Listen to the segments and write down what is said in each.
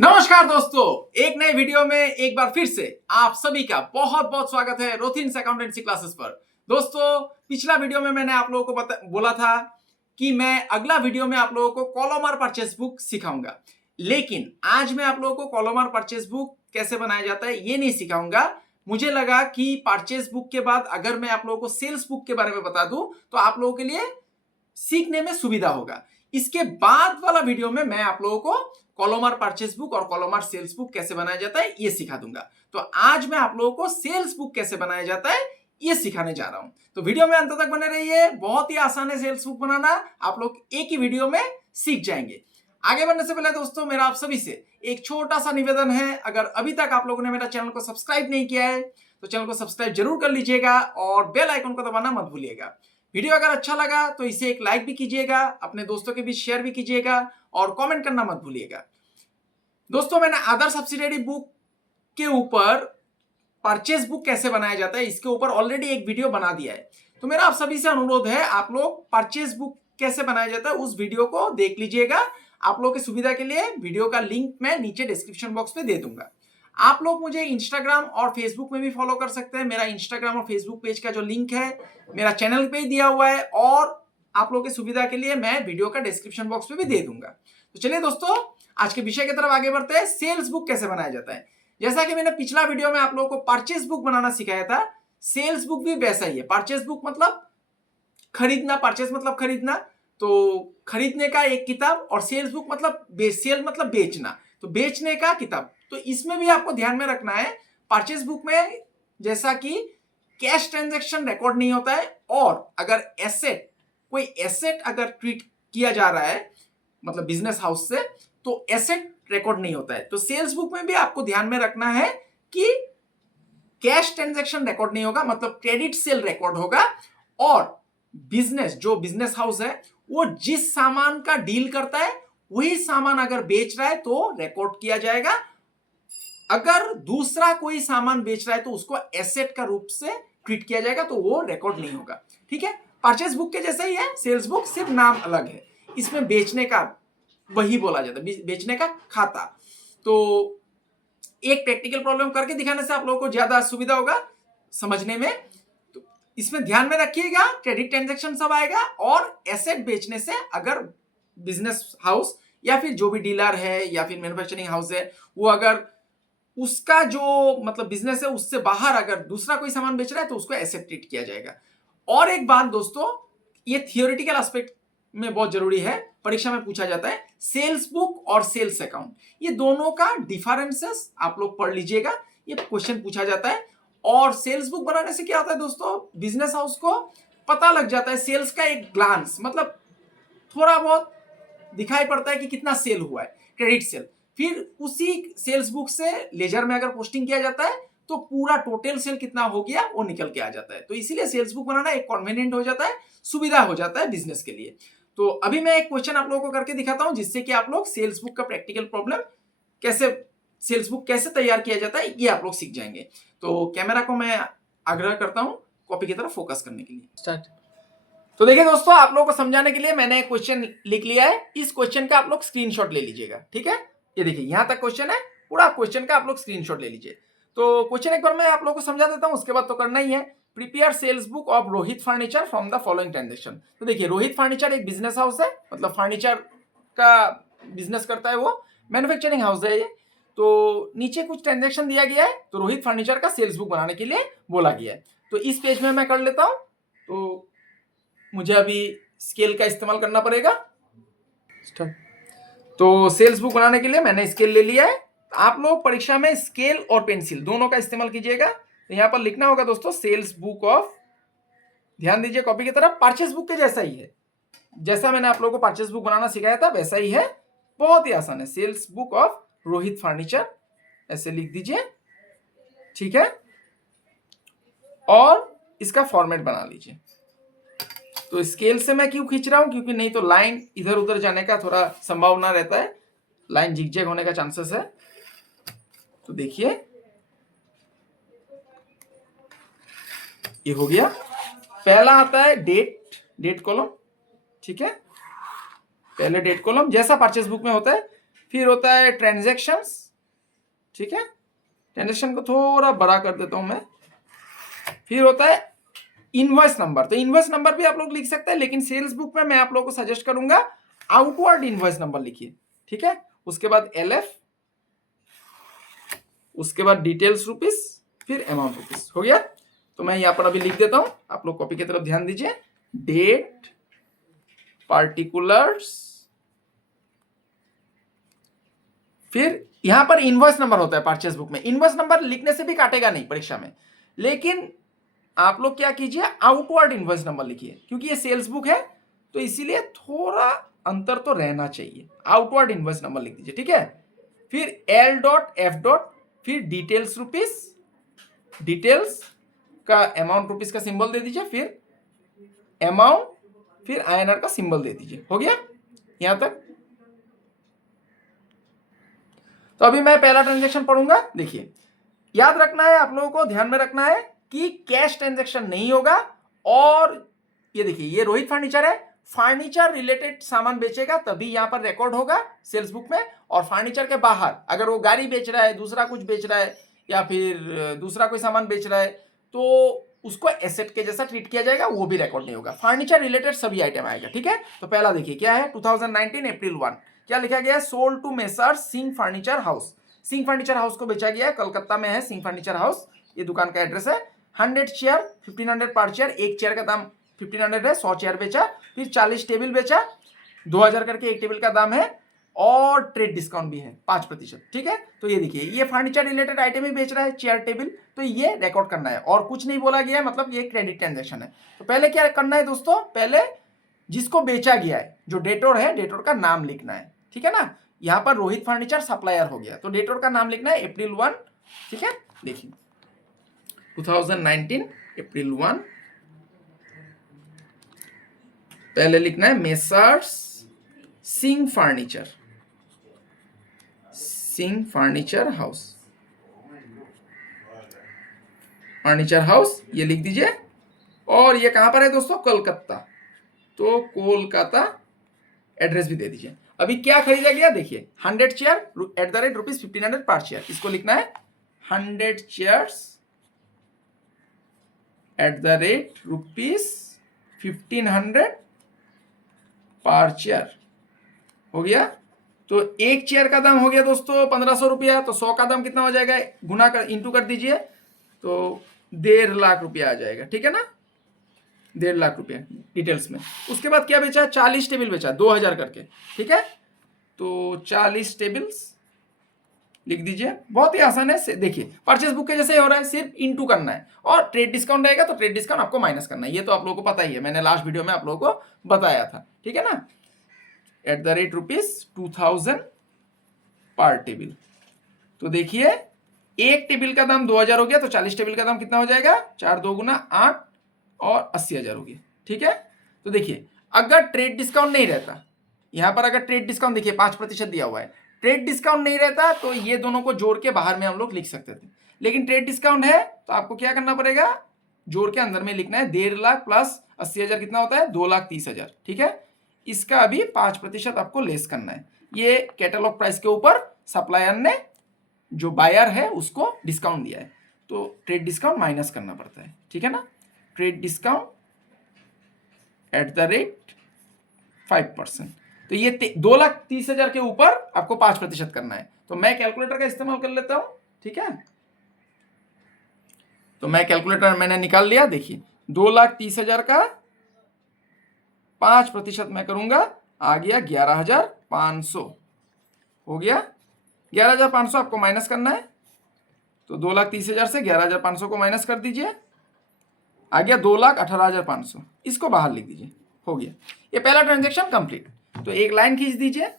नमस्कार दोस्तों, एक नए वीडियो में एक बार फिर से आप सभी का बहुत बहुत स्वागत है रोथिन्स अकाउंटेंसी क्लासेस पर। दोस्तों, पिछला वीडियो में मैंने आप लोगों को बोला था कि मैं अगला वीडियो में आप लोगों को कॉलम परचेस बुक सिखाऊंगा, लेकिन आज मैं आप लोगों को कॉलम परचेस बुक कैसे बनाया जाता है ये नहीं सिखाऊंगा। मुझे लगा कि परचेस बुक के बाद अगर मैं आप लोगों को सेल्स बुक के बारे में बता दूं तो आप लोगों के लिए सीखने में सुविधा होगा। इसके बाद वाला वीडियो में मैं आप लोगों को कॉलमर परचेस बुक और कॉलमर सेल्स बुक कैसे बनाया जाता है ये सिखा दूंगा। तो आज मैं आप लोगों को सेल्स बुक कैसे बनाया जाता है ये सिखाने जा रहा हूं, तो वीडियो में अंत तक बने रहिए। बहुत ही आसान है सेल्स बुक बनाना, आप लोग एक ही वीडियो में सीख जाएंगे। आगे बढ़ने से पहले दोस्तों, मेरा आप सभी से एक छोटा सा निवेदन है। अगर अभी तक आप लोगों ने मेरा चैनल को सब्सक्राइब नहीं किया है तो चैनल को सब्सक्राइब जरूर कर लीजिएगा और बेल आइकन को दबाना मत भूलिएगा। वीडियो अगर अच्छा लगा तो इसे एक लाइक भी कीजिएगा, अपने दोस्तों के बीच शेयर भी कीजिएगा और कमेंट करना मत भूलिएगा। दोस्तों, मैंने अदर सब्सिडियरी बुक के ऊपर परचेस बुक कैसे बनाया जाता है इसके ऊपर ऑलरेडी एक वीडियो बना दिया है। तो मेरा आप सभी से अनुरोध है, आप लोग परचेस बुक कैसे बनाया जाता है उस वीडियो को देख लीजिएगा। आप लोगों की सुविधा के लिए वीडियो का लिंक मैं नीचे डिस्क्रिप्शन बॉक्स में दे दूंगा। आप लोग मुझे इंस्टाग्राम और फेसबुक में भी फॉलो कर सकते हैं। मेरा इंस्टाग्राम और फेसबुक पेज का जो लिंक है मेरा चैनल पे दिया हुआ है और आप लोगों की सुविधा के लिए मैं वीडियो का डिस्क्रिप्शन बॉक्स में भी दे दूंगा। तो चलिए दोस्तों, आज के विषय की तरफ आगे बढ़ते हैं। सेल्स बुक कैसे बनाया जाता है। जैसा कि मैंने पिछला वीडियो में आप लोगों को परचेस बुक बनाना सिखाया था, सेल्स बुक भी वैसा ही है। परचेस बुक मतलब खरीदना, परचेस मतलब खरीदना, तो खरीदने का एक किताब, और सेल्स बुक मतलब सेल मतलब बेचना, तो बेचने का किताब। तो इसमें भी आपको ध्यान में रखना है, परचेस बुक में जैसा कि कैश ट्रांजैक्शन रिकॉर्ड नहीं होता है, और अगर एसेट, कोई एसेट अगर ट्रीट किया जा रहा है मतलब बिजनेस हाउस से, तो एसेट रिकॉर्ड नहीं होता है। तो सेल्स बुक में भी आपको ध्यान में रखना है कि कैश ट्रांजैक्शन रिकॉर्ड नहीं होगा, मतलब क्रेडिट सेल रिकॉर्ड होगा, और बिजनेस, जो बिजनेस हाउस है वो जिस सामान का डील करता है वही सामान अगर बेच रहा है तो रिकॉर्ड किया जाएगा। अगर दूसरा कोई सामान बेच रहा है तो उसको एसेट का रूप से ट्रीट किया जाएगा, तो वो रिकॉर्ड नहीं होगा। ठीक है, परचेस बुक के जैसा ही है सेल्स बुक, सिर्फ नाम अलग है। इसमें बेचने का वही बोला जाता है, बेचने का खाता। तो एक प्रैक्टिकल प्रॉब्लम करके दिखाने से आप लोगों को ज्यादा सुविधा होगा समझने में। तो इसमें ध्यान में रखिएगा, क्रेडिट ट्रांजैक्शन सब आएगा, और एसेट बेचने से अगर बिजनेस हाउस या फिर जो भी डीलर है या फिर मैन्युफैक्चरिंग हाउस है, वो अगर उसका जो मतलब बिजनेस है उससे बाहर अगर दूसरा कोई सामान बेच रहा है तो उसको एसेट ट्रीट किया जाएगा। और एक बात दोस्तों, ये थियोरेटिकल एस्पेक्ट में बहुत जरूरी है, परीक्षा में पूछा जाता है। सेल्स बुक और सेल्स अकाउंट, ये दोनों का डिफरेंसेस आप लोग पढ़ लीजिएगा, ये क्वेश्चन पूछा जाता है। और सेल्स बुक बनाने से क्या होता है दोस्तों, बिजनेस हाउस को पता लग जाता है, सेल्स का एक ग्लांस, मतलब थोड़ा बहुत दिखाई पड़ता है कि कितना सेल हुआ है, क्रेडिट सेल। फिर उसी सेल्स बुक से लेजर में अगर पोस्टिंग किया जाता है तो पूरा टोटल सेल कितना हो गया वो निकल के आ जाता है। तो इसीलिए सेल्स बुक बनाना एक कन्वीनियंट हो जाता है, सुविधा हो जाता है बिजनेस के लिए। तो अभी मैं एक क्वेश्चन आप लोगों को करके दिखाता हूं, जिससे कि आप लोग सेल्स बुक का प्रैक्टिकल प्रॉब्लम कैसे, सेल्स बुक कैसे तैयार किया जाता है ये आप लोग सीख जाएंगे। तो कैमरा को मैं आग्रह करता हूं कॉपी की तरफ फोकस करने के लिए। स्टार्ट। तो देखिए दोस्तों, आप लोगों को समझाने के लिए मैंने एक क्वेश्चन लिख लिया है। इस क्वेश्चन का आप लोग स्क्रीनशॉट ले लीजिएगा। ठीक है, ये देखिए यहां तक क्वेश्चन है, पूरा क्वेश्चन का आप लोग स्क्रीनशॉट ले लीजिए। तो क्वेश्चन एक बार मैं आप लोगों को समझा देता हूं, उसके बाद तो करना ही है। Prepare sales book of Rohit furniture from the following transaction. तो देखिए, रोहित फर्नीचर एक बिजनेस हाउस है, मतलब फर्नीचर का बिजनेस करता है वो, मैन्युफैक्चरिंग हाउस है ये। तो नीचे कुछ ट्रांजेक्शन दिया गया है, तो रोहित फर्नीचर का सेल्स बुक बनाने के लिए बोला गया है। तो इस पेज में मैं कर लेता हूं, तो मुझे अभी स्केल का इस्तेमाल करना पड़ेगा। तो सेल्स बुक बनाने के लिए मैंने स्केल ले लिया है। आप लोग परीक्षा में स्केल और पेंसिल दोनों का इस्तेमाल कीजिएगा। तो यहां पर लिखना होगा दोस्तों सेल्स बुक ऑफ, ध्यान दीजिए कॉपी की तरफ, परचेस बुक के जैसा ही है, जैसा मैंने आप लोगों को परचेस बुक बनाना सिखाया था वैसा ही है, बहुत ही आसान है। Sales book of Rohit furniture ऐसे लिख दीजिए। ठीक है, और इसका फॉर्मेट बना लीजिए। तो स्केल से मैं क्यों खींच रहा हूं, क्योंकि नहीं तो लाइन इधर उधर जाने का थोड़ा संभावना रहता है, लाइन जिगजैग होने का चांसेस है। तो देखिए ये हो गया। पहला आता है डेट कॉलम। ठीक है, पहले डेट कॉलम जैसा परचेस बुक में होता है, फिर होता है ट्रांजैक्शंस, ठीक है, ट्रांजैक्शन को थोड़ा बड़ा कर देता हूं मैं। फिर होता है इनवॉइस नंबर, तो इनवॉइस नंबर भी आप लोग लिख सकते हैं, लेकिन सेल्स बुक में मैं आप लोगों को सजेस्ट करूंगा आउटवर्ड इनवॉइस नंबर लिखिए, ठीक है। उसके बाद LF, उसके बाद डिटेल्स रुपीस, फिर अमाउंट रुपीस। हो गया, तो मैं यहां पर अभी लिख देता हूं, आप लोग कॉपी की तरफ ध्यान दीजिए। डेट, पार्टिकुलर्स, फिर यहां पर इनवॉइस नंबर होता है परचेस बुक में। इनवॉइस नंबर लिखने से भी काटेगा नहीं परीक्षा में, लेकिन आप लोग क्या कीजिए, आउटवर्ड इनवॉइस नंबर लिखिए, क्योंकि ये सेल्स बुक है तो इसीलिए थोड़ा अंतर तो रहना चाहिए। आउटवर्ड इनवॉइस नंबर लिख दीजिए, ठीक है। फिर L.F. फिर डिटेल्स रुपीस, डिटेल्स का अमाउंट रुपीस का सिंबल दे दीजिए, फिर अमाउंट, फिर INR का सिंबल दे दीजिए। हो गया यहां तक। तो अभी मैं पहला ट्रांजैक्शन पढ़ूंगा। देखिए, याद रखना है, आप लोगों को ध्यान में रखना है कि कैश ट्रांजैक्शन नहीं होगा। और ये देखिए, ये रोहित फर्नीचर है, फर्नीचर रिलेटेड सामान बेचेगा तभी यहां पर रिकॉर्ड होगा सेल्स बुक में। और फर्नीचर के बाहर अगर वो गाड़ी बेच रहा है, दूसरा कुछ बेच रहा है, या फिर दूसरा कोई सामान बेच रहा है, तो उसको एसेट के जैसा ट्रीट किया जाएगा, वो भी रिकॉर्ड नहीं होगा। फर्नीचर रिलेटेड सभी आइटम आएगा, ठीक है। तो पहला देखिए क्या है, 2019 अप्रैल 1, क्या लिखा गया है, sold to messrs Singh furniture house. Singh furniture house को बेचा गया है, कलकत्ता में है सिंह फर्नीचर हाउस, ये दुकान का एड्रेस है। 100 चेयर 1500 पर चेयर, एक चेयर का दाम 1500 है, 100 चेयर बेचा। फिर 40 टेबल बेचा, 2000 करके एक टेबल का दाम है, और ट्रेड डिस्काउंट भी है 5%, ठीक है। तो ये देखिए, ये फर्नीचर रिलेटेड आइटम ही बेच रहा है, चेयर टेबल, तो ये रिकॉर्ड करना है और कुछ नहीं बोला गया है, मतलब ये क्रेडिट ट्रांजैक्शन है। तो पहले क्या करना है दोस्तों, पहले जिसको बेचा गया है, जो डेटोर है, डेटोर का नाम लिखना है, ठीक है ना। यहां पर रोहित फर्नीचर सप्लायर हो गया, तो डेटोर का नाम लिखना है अप्रैल 1, ठीक है। देखिए 2019 अप्रैल 1, पहले लिखना है messrs Singh furniture, Singh furniture house, furniture house ये लिख दीजिए। और ये कहां पर है दोस्तों, कोलकाता, तो कोलकाता एड्रेस भी दे दीजिए। अभी क्या खरीदा गया देखिए, 100 चेयर @rupees 1500 पर चेयर, इसको लिखना है 100 चेयर्स @rupees 1500 पर चेयर। हो गया, तो एक चेयर का दाम हो गया दोस्तों 1500 रुपया, तो 100 का दाम कितना हो जाएगा, गुना कर इंटू कर दीजिए, तो 1.5 लाख रुपया आ जाएगा, ठीक है ना, 1.5 लाख रुपया डिटेल्स में। उसके बाद क्या बेचा, 40 टेबल बेचा 2000 करके, ठीक है। तो 40 टेबल्स लिख दीजिए, बहुत ही आसान है। देखिए परचेस बुक के जैसे ही हो रहा है, सिर्फ इनटू करना है, और ट्रेड डिस्काउंट रहेगा तो ट्रेड डिस्काउंट आपको माइनस करना है, ये तो आप लोगों को पता ही है, मैंने लास्ट वीडियो में आप लोगों को बताया था, ठीक है ना। @rupees 2000 पर टेबल, तो देखिए एक टेबल का दाम 2000 हो गया, तो 40 टेबल का दाम कितना हो जाएगा, 4 2 गुना 8 और 80,000 हो गया, ठीक है। तो देखिए अगर ट्रेड डिस्काउंट नहीं रहता, यहां पर अगर ट्रेड डिस्काउंट देखिए 5% दिया हुआ है, ट्रेड डिस्काउंट नहीं रहता तो ये दोनों को जोड़ के बाहर में हम लोग लिख सकते थे, लेकिन ट्रेड डिस्काउंट है तो आपको क्या करना पड़ेगा, जोड़ के अंदर में लिखना है। 1.5 लाख प्लस 80,000 कितना होता है, 2,30,000, ठीक है। इसका अभी 5% आपको लेस करना है। ये कैटलॉग प्राइस के ऊपर सप्लायर ने, जो बायर है, उसको डिस्काउंट दिया है, तो ट्रेड डिस्काउंट माइनस करना पड़ता है, ठीक है ना। ट्रेड डिस्काउंट @5%, तो ये 2,30,000 के ऊपर आपको 5% करना है। तो मैं कैलकुलेटर का इस्तेमाल कर लेता हूं, ठीक है। तो मैं कैलकुलेटर मैंने निकाल लिया, देखिए 2,30,000 का 5% मैं करूंगा, आ गया 11,500, हो गया 11,500, आपको माइनस करना है, तो 2,30,000 से 11,500 को माइनस कर दीजिए, आ गया 2,18,500, इसको बाहर लिख दीजिए, हो गया। ये पहला ट्रांजेक्शन कंप्लीट। तो एक लाइन खींच दीजिए,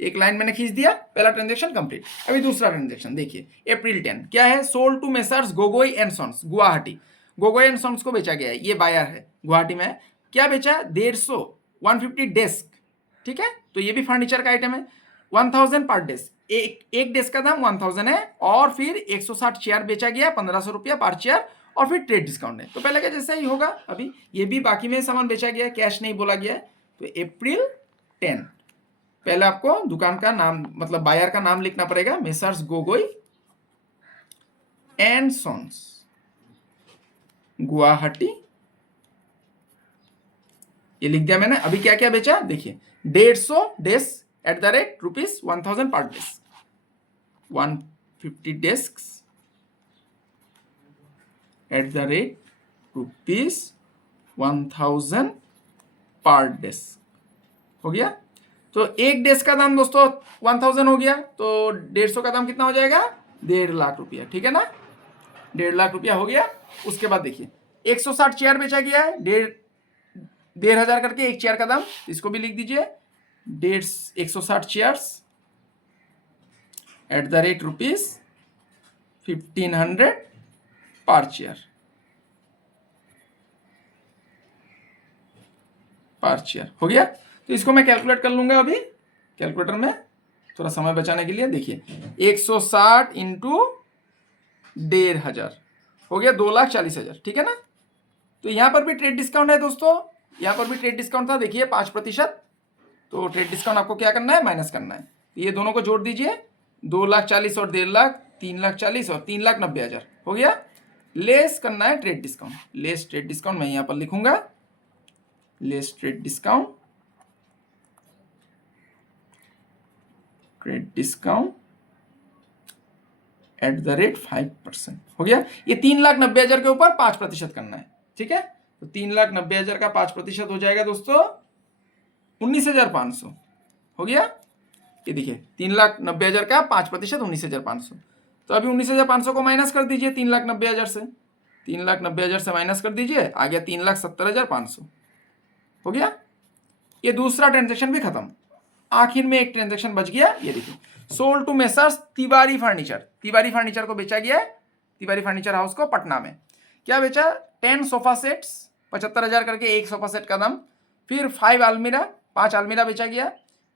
एक लाइन मैंने खींच दिया, पहला ट्रांजेक्शन कंप्लीट। अभी दूसरा ट्रांजेक्शन देखिए, अप्रैल 10 क्या है, sold to messrs Gogoi and sons Guwahati, Gogoi and sons को बेचा गया है, ये बायर है, गुवाहाटी में है। क्या बेचा, 150 डेस्क, ठीक है, तो ये भी फर्नीचर का आइटम है। 1000 पर डेस्क, एक डेस्क का दाम 1000 है, और फिर 160 चेयर बेचा गया 1500 रुपया पर चेयर, और फिर ट्रेड डिस्काउंट है, तो पहले का जैसा ही होगा। अभी ये भी बाकी में सामान बेचा गया है, कैश नहीं बोला गया है। तो अप्रैल 10 पहले आपको दुकान का नाम मतलब बायर का नाम लिखना पड़ेगा, मेसर्स गोगोई एंड सॉन्स गुवाहाटी, ये लिख दिया मैंने। अभी क्या क्या बेचा देखिए, 150 डेस्क एट द रेट ₹1000 पर desk, 150 desk at the rate ₹1000 पर डेस्क हो गया। तो एक डेस्क का दाम दोस्तों 1000 हो गया, तो 150 का दाम कितना हो जाएगा, 1.5 लाख रुपया, ठीक है ना, 1.5 लाख रुपया हो गया। उसके बाद देखिए 160 चेयर बेचा गया है, 1,500 करके एक चेयर का दाम, इसको भी लिख दीजिए, 160 चेयर्स एट द रेट ₹1500 पर चेयर, हो गया। तो इसको मैं कैलकुलेट कर लूंगा अभी कैलकुलेटर में, थोड़ा समय बचाने के लिए। देखिए 160 इंटू 1,500 हो गया 2,40,000, ठीक है ना। तो यहां पर भी ट्रेड डिस्काउंट है दोस्तों, यहां पर भी ट्रेड डिस्काउंट था, देखिए 5%। तो ट्रेड डिस्काउंट आपको क्या करना है, माइनस करना है। तो ये दोनों को जोड़ दीजिए, 2,40,000 और 1.5 लाख, 3,40,000 और 3,90,000 हो गया। लेस करना है trade discount, less trade discount मैं यहां पर लिखूंगा, less trade discount, trade discount at the rate 5% हो गया। ये 3,90,000 के ऊपर 5% करना है, ठीक है। तो 3,90,000 का 5% हो जाएगा दोस्तों 19,500 हो गया। ये देखिए 3,90,000 का 5% 19,500। तो अभी 19,500 को माइनस कर दीजिए 3,90,000 से, 3,90,000 से माइनस कर दीजिए, आ गया 3,70,500 हो गया। ये दूसरा ट्रांजेक्शन भी खत्म, आखिर में एक ट्रांजेक्शन बच गया, ये देखिए sold to messrs Tiwari furniture, Tiwari furniture को बेचा गया है, तिवारी फर्नीचर हाउस को पटना में। क्या बेचा, 10 सोफा सेट्स 75,000 करके एक सोफा सेट का दाम, फिर 5 अलमीरा बेचा गया,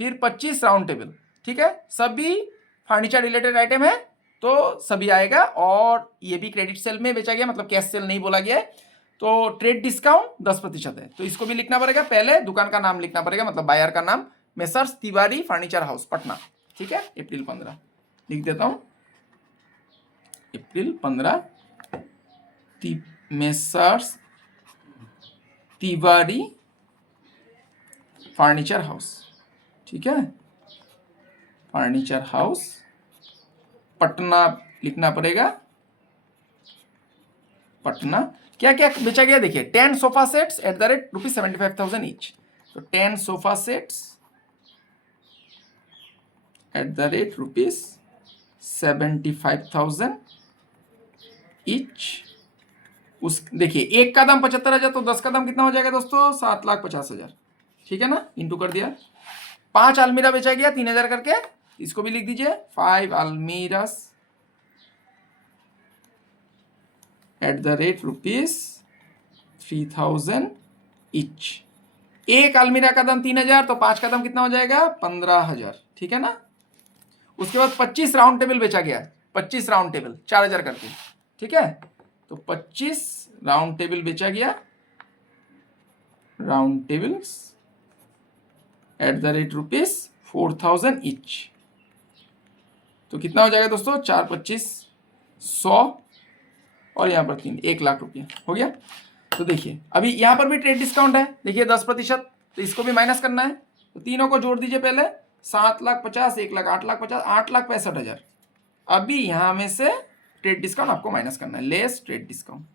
फिर 25 राउंड टेबल, ठीक है। सभी फर्नीचर रिलेटेड आइटम है तो सभी आएगा, और ये भी क्रेडिट सेल में बेचा गया, मतलब कैश सेल नहीं बोला गया है। तो ट्रेड डिस्काउंट 10% है, तो इसको भी लिखना पड़ेगा, पहले दुकान का नाम लिखना पड़ेगा, मतलब बायर का नाम, messrs Tiwari furniture house Patna, ठीक है। अप्रैल 15 लिख देता हूं, अप्रैल 15 मेसर्स तिवारी फर्नीचर हाउस, ठीक है, फर्नीचर हाउस पटना लिखना पड़ेगा, पटना। क्या क्या बेचा गया देखिए, 10 sofa sets at the rate ₹75,000 each, तो 10 sofa sets at the rate ₹75,000 each. उस देखिए एक का दाम 75,000, तो 10 का दाम कितना हो जाएगा दोस्तों, 7,50,000, ठीक है ना, इंटू कर दिया। 5 अलमीरा बेचा गया 3,000 करके, इसको भी लिख दीजिए, 5 अलमीरास एट द रेट ₹3,000 ईच। एक अलमीरा का दाम 3,000, तो 5 का दाम कितना हो जाएगा, 15,000, ठीक है ना। उसके बाद 25 राउंड टेबल बेचा गया, 25 राउंड टेबल 4,000 करके, ठीक है। तो 25 राउंड टेबल बेचा गया, round tables at the rate ₹4,000 each. तो कितना हो जाएगा दोस्तों, 4 25 100 और यहाँ पर 3 1 लाख रुपया हो गया। तो देखिए अभी यहाँ पर भी ट्रेड डिस्काउंट है, देखिए 10%, तो इसको भी माइनस करना है। तो तीनों को जोड़ दीजिए पहले, 7,50,000 1 लाख 8,50,000 8,65,000। अभी यहाँ में से ट्रेड डिस्काउंट आपको माइनस करना है, less trade discount,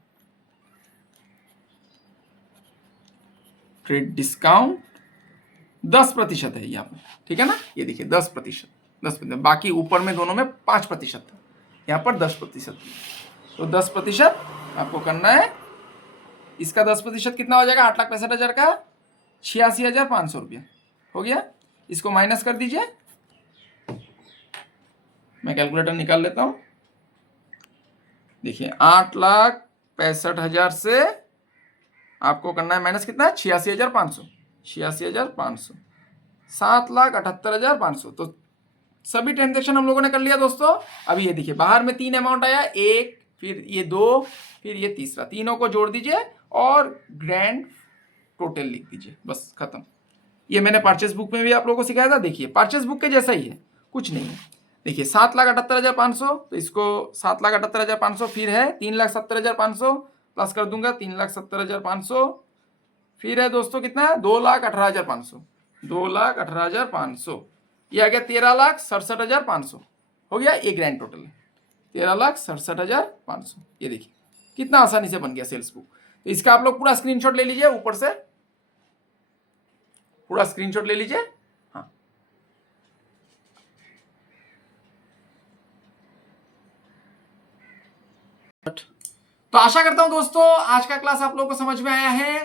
trade discount 10% है यहाँ पर, ठीक है ना। ये देखिए 10%, बाकी ऊपर में दोनों में 5% था, यहाँ पर 10%। तो 10% आपको करना है, इसका 10% कितना हो जाएगा, 8,65,000 का 86,500 रुपया हो गया। इसको माइनस कर दीजिए, मैं कैलकुलेटर निकाल लेता हूं। देखिए 8,65,000 से आपको करना है माइनस कितना है, 86,500, 86,500, 7,78,500। तो सभी ट्रांजेक्शन हम लोगों ने कर लिया दोस्तों। अभी ये देखिए बाहर में 3 अमाउंट आया, एक, फिर ये 2, फिर ये तीसरा, तीनों को जोड़ दीजिए और ग्रैंड टोटल लिख दीजिए, बस खत्म। ये मैंने परचेस बुक में भी आप लोगों को सिखाया था। देखिए परचेस बुक के जैसा ही है, कुछ नहीं है। देखिए 7,78,500, तो इसको 7,78,500, फिर है 3,70,500 प्लस कर दूंगा 3,70,500, फिर है दोस्तों कितना है 2,18,500, 2,18,500, ये आ गया 13,67,500, हो गया। ये ग्रैंड टोटल 13,67,500। ये देखिए कितना आसानी से बन गया सेल्स बुक। तो इसका आप लोग पूरा स्क्रीनशॉट ले लीजिए, ऊपर से पूरा स्क्रीनशॉट ले लीजिए। हाँ, तो आशा करता हूं दोस्तों आज का क्लास आप लोगों को समझ में आया है।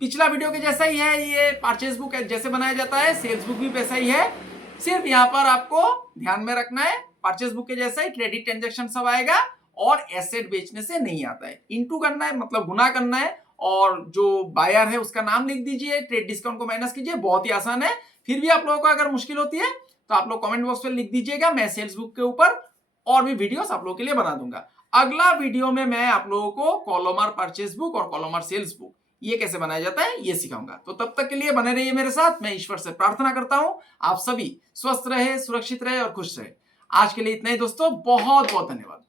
पिछला वीडियो के जैसा ही है, ये परचेज बुक जैसे बनाया जाता है, सेल्स बुक भी वैसा ही है। सिर्फ यहाँ पर आपको ध्यान में रखना है, परचेज बुक के जैसा ही क्रेडिट ट्रांजेक्शन सब आएगा और एसेट बेचने से नहीं आता है। इनटू करना है मतलब गुना करना है, और जो बायर है उसका नाम लिख दीजिए, ट्रेड डिस्काउंट को माइनस कीजिए, बहुत ही आसान है। फिर भी आप लोगों को अगर मुश्किल होती है तो आप लोग कमेंट बॉक्स में लिख दीजिएगा, मैं सेल्स बुक के ऊपर और भी वीडियोस आप लोगों के लिए बना दूंगा। अगला वीडियो में मैं आप लोगों को कॉलमर परचेज बुक और कॉलमर सेल्स बुक ये कैसे बनाया जाता है ये सिखाऊंगा। तो तब तक के लिए बने रहिए मेरे साथ। मैं ईश्वर से प्रार्थना करता हूं आप सभी स्वस्थ रहे, सुरक्षित रहे और खुश रहे। आज के लिए इतना ही दोस्तों, बहुत बहुत धन्यवाद।